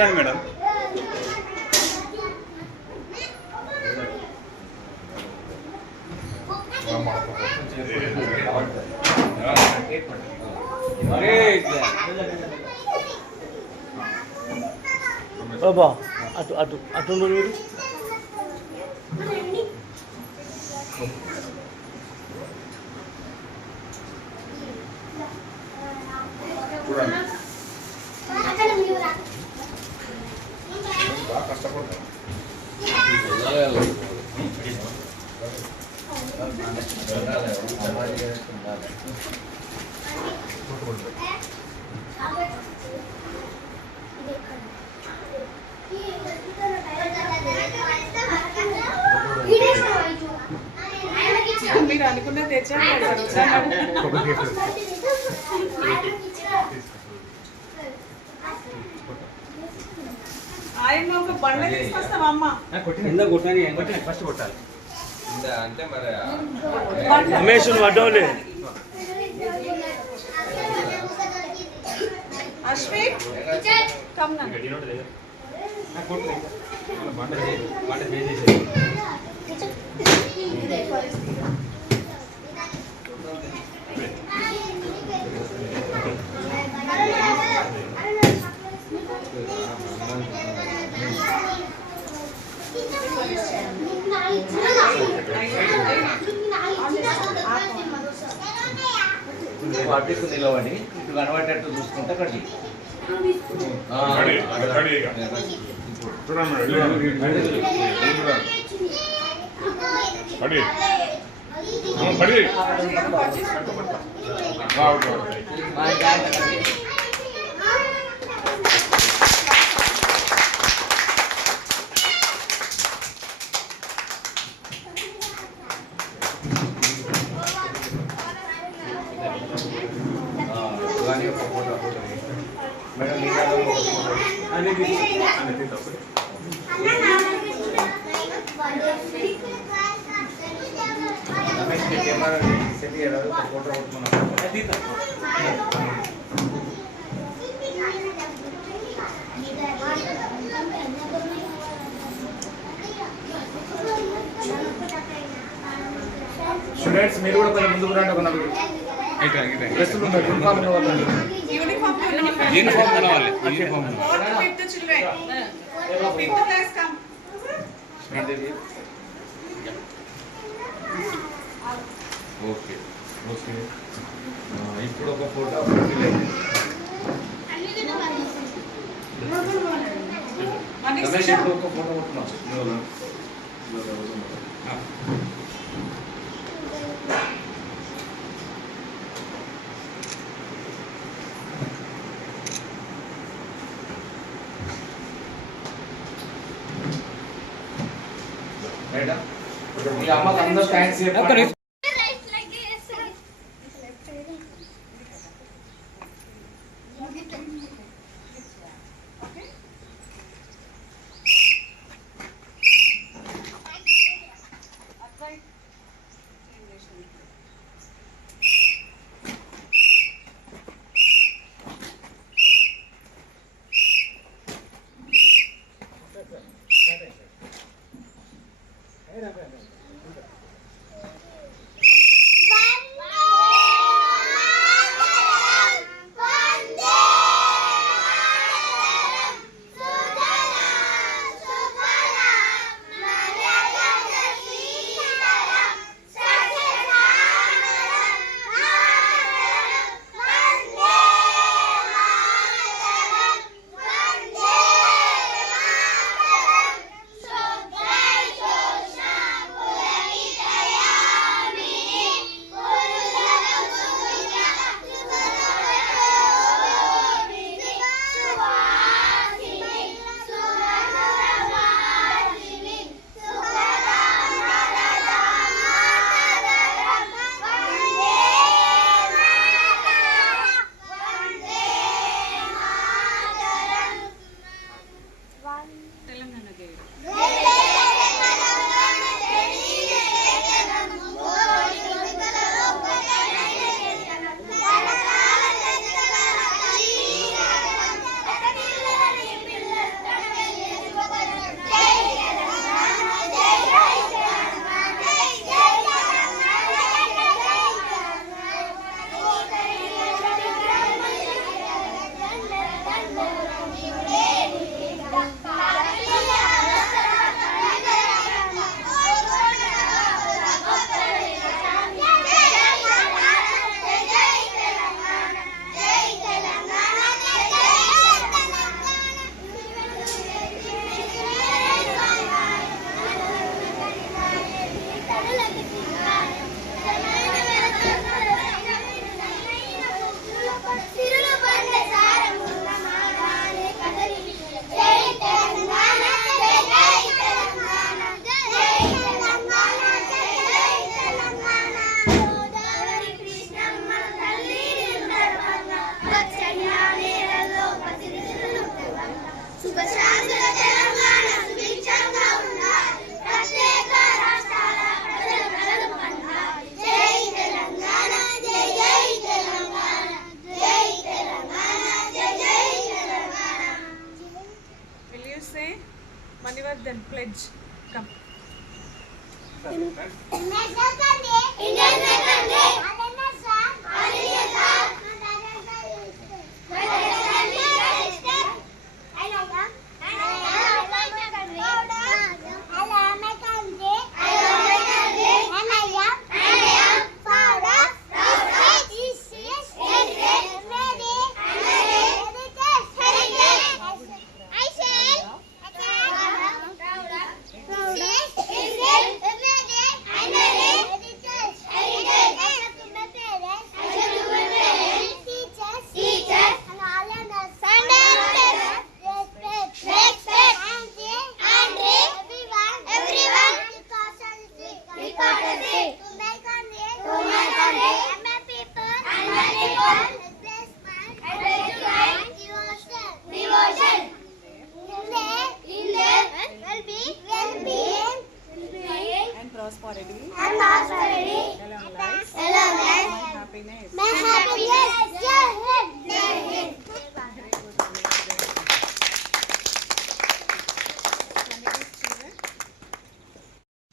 పెట్టండి మేడం బాబా అటు అటు అటు ఉండు మీరు మీరు అనుకున్న తెచ్చాను ఆయన ఒక బండ తీసుకొస్తాం అమ్మ కింద కొట్టాలి ఫస్ట్ కొట్టాలి. అంటే మరి రమేష్ నువ్వు అడ్డోలే అశ్వి కమ్ నా బండ చేయి, బండ చేసేసి పబ్లిక్ నిలబడి ఇటు కనబడేటట్టు చూసుకుంటే అక్కడ చెయ్యి. ఆ, రెడీ, రెడీ ఇక. చూడండి మేడం ఇది చూడండి. ఇది చూడండి. పడి పడి ఆ, ఓకే, ఓకే. మా జాగ్రత్త కండి. ఆ, ఇవన్నీ ఒక ఫోటో, ఫోటో తీయండి. మేడం మీ కాదు ఒక ఫోటో తీయండి. అన్ని తీసి అన్ని తీసి ఒకటి. రమేష్ మీ కెమెరా సెట్ చేయరాదు ఒక ఫోటో కొట్టుకున్నాం అది తీద్దాం. స్టూడెంట్స్ మీరు కూడా కొంచెం ముందుకు రాండి ఒక నలుగురు. Uniform uniform okay. ఓకే. ఇప్పుడు ఒక ఫోటో రమేష్ ఇప్పుడు ఒక ఫోటో కొట్టున్నావు మేడం. మీ అమ్మకి అందరూ థ్యాంక్స్ చెప్పండి. Talang na nag and pledge. Come.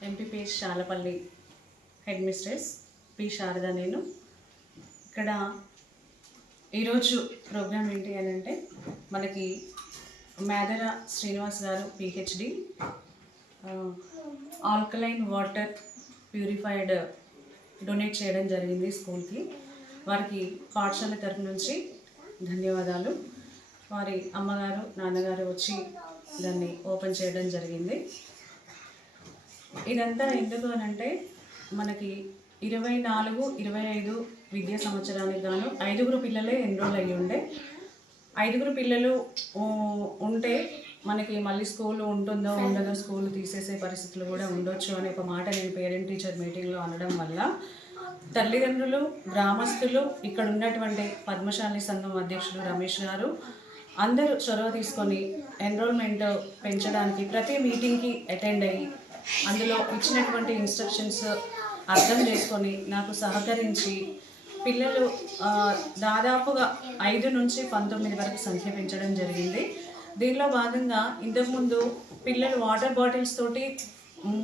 MPPS Chalapalli headmistress P Sharada నేను. ఇక్కడ ఈరోజు ప్రోగ్రామ్ ఏంటి అని అంటే మనకి Medara Srinivas garu PhD alkaline water purified donate చేయడం జరిగింది స్కూల్కి. వారికి పాఠశాల తరఫు నుంచి ధన్యవాదాలు. వారి అమ్మగారు నాన్నగారు వచ్చి దాన్ని ఓపెన్ చేయడం జరిగింది. ఇదంతా ఎందుకు అని అంటే మనకి ఇరవై నాలుగు ఇరవై ఐదు విద్యా సంవత్సరానికి గాను ఐదుగురు పిల్లలే ఎన్రోల్ అయ్యి ఉండే ఐదుగురు పిల్లలు ఉంటే మనకి మళ్ళీ స్కూల్ ఉంటుందో ఉండదో స్కూల్ తీసేసే పరిస్థితులు కూడా ఉండొచ్చు అనే ఒక మాట నేను పేరెంట్ టీచర్ మీటింగ్లో అనడం వల్ల. తల్లిదండ్రులు గ్రామస్తులు ఇక్కడ ఉన్నటువంటి పద్మశాలి సంఘం అధ్యక్షులు రమేష్ గారు అందరూ చొరవ తీసుకొని ఎన్రోల్మెంట్ పెంచడానికి ప్రతి మీటింగ్కి అటెండ్ అయ్యి అందులో ఇచ్చినటువంటి ఇన్స్ట్రక్షన్స్ అర్థం చేసుకొని నాకు సహకరించి పిల్లలు దాదాపుగా ఐదు నుంచి పంతొమ్మిది వరకు సంఖ్య పెంచడం జరిగింది. దీనిలో భాగంగా ఇంతకుముందు పిల్లలు వాటర్ బాటిల్స్ తోటి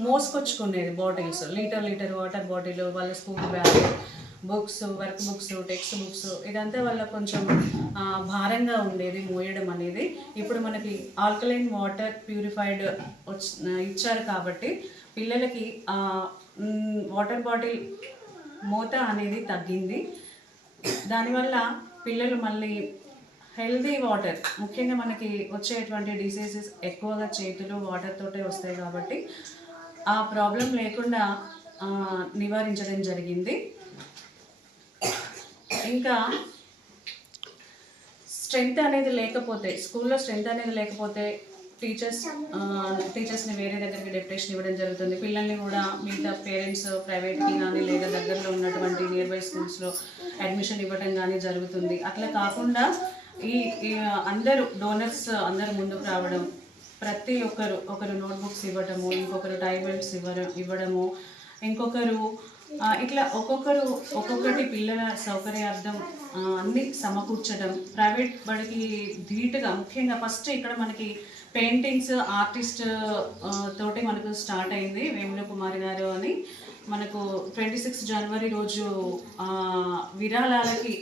మోసుకొచ్చుకునేది bottles. Litre litre water bottle వాళ్ళ school bag books work books text books ఇదంతా వాళ్ళ కొంచెం భారంగా ఉండేది మోయడం అనేది. ఇప్పుడు మనకి ఆల్కలైన్ వాటర్ ప్యూరిఫైడ్ వచ్చి ఇచ్చారు కాబట్టి పిల్లలకి వాటర్ బాటిల్ మూత అనేది తగ్గింది. దానివల్ల పిల్లలు మళ్ళీ హెల్దీ వాటర్ ముఖ్యంగా మనకి వచ్చేటువంటి డిసీజెస్ ఎక్కువగా చేతులు వాటర్ తోటే వస్తాయి కాబట్టి ఆ ప్రాబ్లం లేకుండా నివారించడం జరిగింది. ఇంకా స్ట్రెంగ్త్ అనేది లేకపోతే స్కూల్లో స్ట్రెంగ్త్ అనేది లేకపోతే టీచర్స్ టీచర్స్ని వేరే దగ్గరికి డెప్యుటేషన్ ఇవ్వడం జరుగుతుంది. పిల్లల్ని కూడా మిగతా పేరెంట్స్ ప్రైవేట్కి కానీ లేదా దగ్గరలో ఉన్నటువంటి నియర్ బై స్కూల్స్లో అడ్మిషన్ ఇవ్వడం కానీ జరుగుతుంది. అట్లా కాకుండా ఈ అందరూ డోనర్స్ అందరూ ముందుకు రావడం ప్రతి ఒక్కరు ఒకరు నోట్బుక్స్ ఇవ్వడము ఇంకొకరు టై ఇవ్వడం ఇవ్వడము ఇంకొకరు ఇట్లా ఒక్కొక్కరు ఒక్కొక్కటి పిల్లల సౌకర్యార్థం అన్నీ అన్ని సమకూర్చడం. ప్రైవేట్ బడికి ధీటుగా ముఖ్యంగా ఫస్ట్ ఇక్కడ మనకి పెయింటింగ్స్ ఆర్టిస్ట్ తోటి మనకు స్టార్ట్ అయింది వేముల కుమారి గారు అని. మనకు ట్వంటీ సిక్స్ జనవరి రోజు విరాళాలకి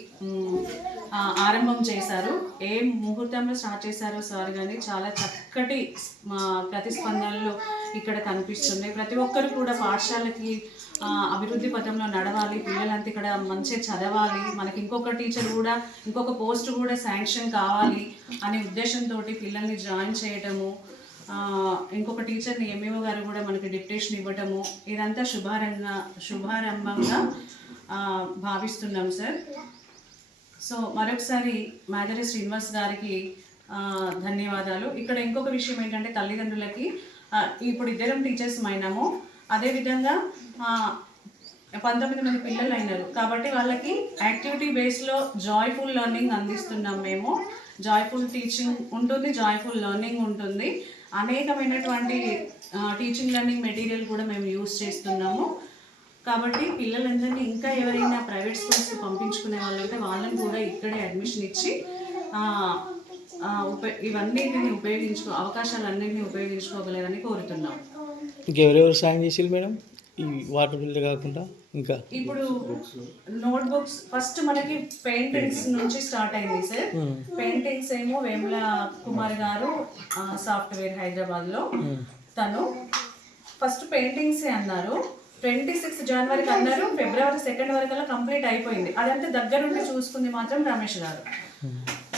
ఆరంభం చేశారు. ఏ ముహూర్తంలో స్టార్ట్ చేశారో సార్ కానీ చాలా చక్కటి మా ప్రతిస్పందనలు ఇక్కడ కనిపిస్తున్నాయి. ప్రతి ఒక్కరు కూడా పాఠశాలకి అభివృద్ధి పథంలో నడవాలి పిల్లలంతా ఇక్కడ మంచిగా చదవాలి. మనకి ఇంకొక టీచర్ కూడా ఇంకొక పోస్ట్ కూడా శాంక్షన్ కావాలి అనే ఉద్దేశంతో పిల్లల్ని జాయిన్ చేయటము ఇంకొక టీచర్ని ఎంఈఓ గారు కూడా మనకి డిప్టేషన్ ఇవ్వటము ఇదంతా శుభారంగా శుభారంభంగా భావిస్తున్నాం సార్. సో మరొకసారి మాధరి శ్రీనివాస్ గారికి ధన్యవాదాలు. ఇక్కడ ఇంకొక విషయం ఏంటంటే తల్లిదండ్రులకి ఇప్పుడు ఇద్దరం టీచర్స్ అయినాము అదేవిధంగా పంతొమ్మిది మంది పిల్లలు అయినారు కాబట్టి వాళ్ళకి యాక్టివిటీ బేస్లో జాయ్ఫుల్ లెర్నింగ్ అందిస్తున్నాం మేము. జాయ్ఫుల్ టీచింగ్ ఉంటుంది జాయ్ఫుల్ లెర్నింగ్ ఉంటుంది. అనేకమైనటువంటి టీచింగ్ లెర్నింగ్ మెటీరియల్ కూడా మేము యూస్ చేస్తున్నాము. కాబట్టి పిల్లలందరినీ ఇంకా ఎవరైనా ప్రైవేట్ స్కూల్స్కి పంపించుకునే వాళ్ళు ఉంటే వాళ్ళని కూడా ఇక్కడే అడ్మిషన్ ఇచ్చి ఉప ఇవన్నిటిని ఉపయోగించుకో అవకాశాలన్నింటినీ ఉపయోగించుకోగలరని కోరుతున్నాం. ఇంకెవరెవరు సాయం చేసిరు మేడం? ఈ వాటర్ బిల్ కాకుండా ఇంకా? ఇప్పుడు నోట్ బుక్స్ ఫస్ట్ మనకి పెయింటింగ్స్ నుంచి స్టార్ట్ అయింది సార్. పెయింటింగ్స్ ఏమో వేముల కుమార్ గారు సాఫ్ట్వేర్ హైదరాబాద్లో తను ఫస్ట్ పెయింటింగ్స్ అన్నారు. ట్వంటీ సిక్స్ జనవరికి అన్నారు ఫిబ్రవరి సెకండ్ వరకు కంప్లీట్ అయిపోయింది. అదంతా దగ్గరుండి చూసుకుంది మాత్రం రమేష్ గారు.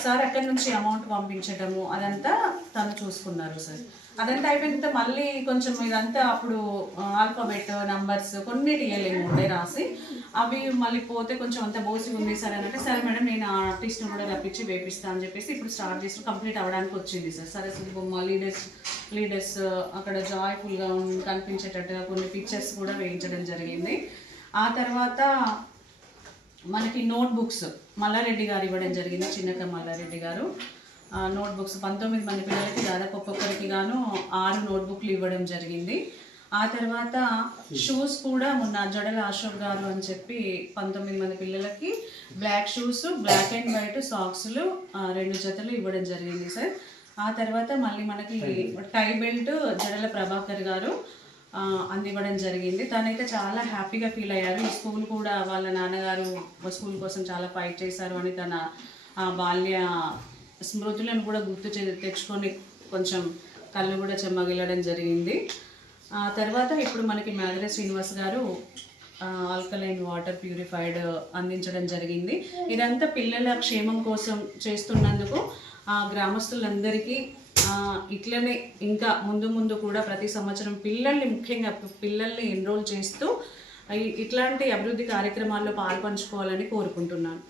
సార్ అక్కడి నుంచి అమౌంట్ పంపించడము అదంతా తను చూసుకున్నారు సార్. అదంతా అయిపోయిన మళ్ళీ కొంచెం ఇదంతా అప్పుడు ఆల్ఫాబెట్ నంబర్స్ కొన్ని టీఎల్ఏ ఉండే రాసి అవి మళ్ళీ పోతే కొంచెం అంత బోసి ఉంది సార్ అని అంటే సరే మేడం నేను ఆ ఆర్టిస్ట్ని కూడా రప్పించి వేపిస్తాను అని చెప్పేసి ఇప్పుడు స్టార్ట్ చేసి కంప్లీట్ అవ్వడానికి వచ్చింది సార్. సరస్వతి బొమ్మ లీడర్స్ లీడర్స్ అక్కడ జాయ్ఫుల్గా కనిపించేటట్టుగా కొన్ని పిక్చర్స్ కూడా వేయించడం జరిగింది. ఆ తర్వాత మనకి నోట్బుక్స్ మల్లారెడ్డి గారు ఇవ్వడం జరిగింది చిన్నక మల్లారెడ్డి గారు. ఆ, నోట్ బుక్స్ పంతొమ్మిది మంది పిల్లలకి దాదాపు ఒక్కొక్కరికి గాను ఆరు నోట్ బుక్లు ఇవ్వడం జరిగింది. ఆ తర్వాత షూస్ కూడా మొన్న జడల అశోక్ గారు అని చెప్పి పంతొమ్మిది మంది పిల్లలకి black shoes black and white సాక్స్లు రెండు జతలు ఇవ్వడం జరిగింది సార్. ఆ తర్వాత మళ్ళీ మనకి టై బెల్ట్. జడల ప్రభాకర్ గారు అందివ్వడం జరిగింది. తనైతే చాలా హ్యాపీగా ఫీల్ అయ్యారు. స్కూల్ కూడా వాళ్ళ నాన్నగారు స్కూల్ కోసం చాలా ఫైట్ చేశారు అని తన ఆ, బాల్య స్మృతులను కూడా గుర్తు చే- తెచ్చుకొని కొంచెం కళ్ళు కూడా చెమ్మగిలడం జరిగింది. ఆ తర్వాత ఇప్పుడు మనకి మేదర శ్రీనివాస్ గారు ఆల్కలైన్ వాటర్ ప్యూరిఫైడ్ అందించడం జరిగింది. ఇదంతా పిల్లల క్షేమం కోసం చేస్తున్నందుకు ఆ గ్రామస్తులందరికీ ఇట్లనే ఇంకా ముందు ముందు కూడా ప్రతి సంవత్సరం పిల్లల్ని ముఖ్యంగా పిల్లల్ని ఎన్రోల్ చేస్తూ ఇట్లాంటి అభివృద్ధి కార్యక్రమాల్లో పాల్పంచుకోవాలని కోరుకుంటున్నాను.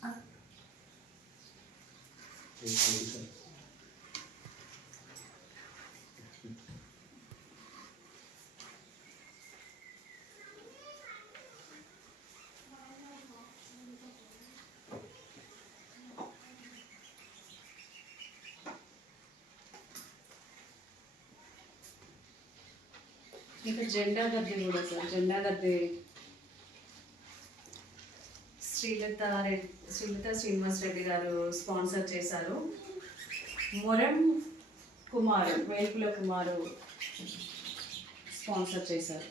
아. 네, ఇంకా జెండా గద్దె కూడా సార్ జెండా గద్దె. శ్రీలత రెడ్డి శ్రీలత శ్రీనివాస్ రెడ్డి గారు స్పాన్సర్ చేశారు. మొరం కుమార్ వేల్పుల కుమారు స్పాన్సర్ చేశారు.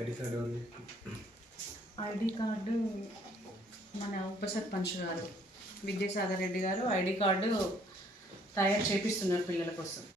ఐడి కార్డ్ ఐడి కార్డు మన ఉప సర్పంచ్ గారు విద్యాసాగర్ రెడ్డి గారు ఐడి కార్డు తయారు చేపిస్తున్నారు పిల్లల కోసం.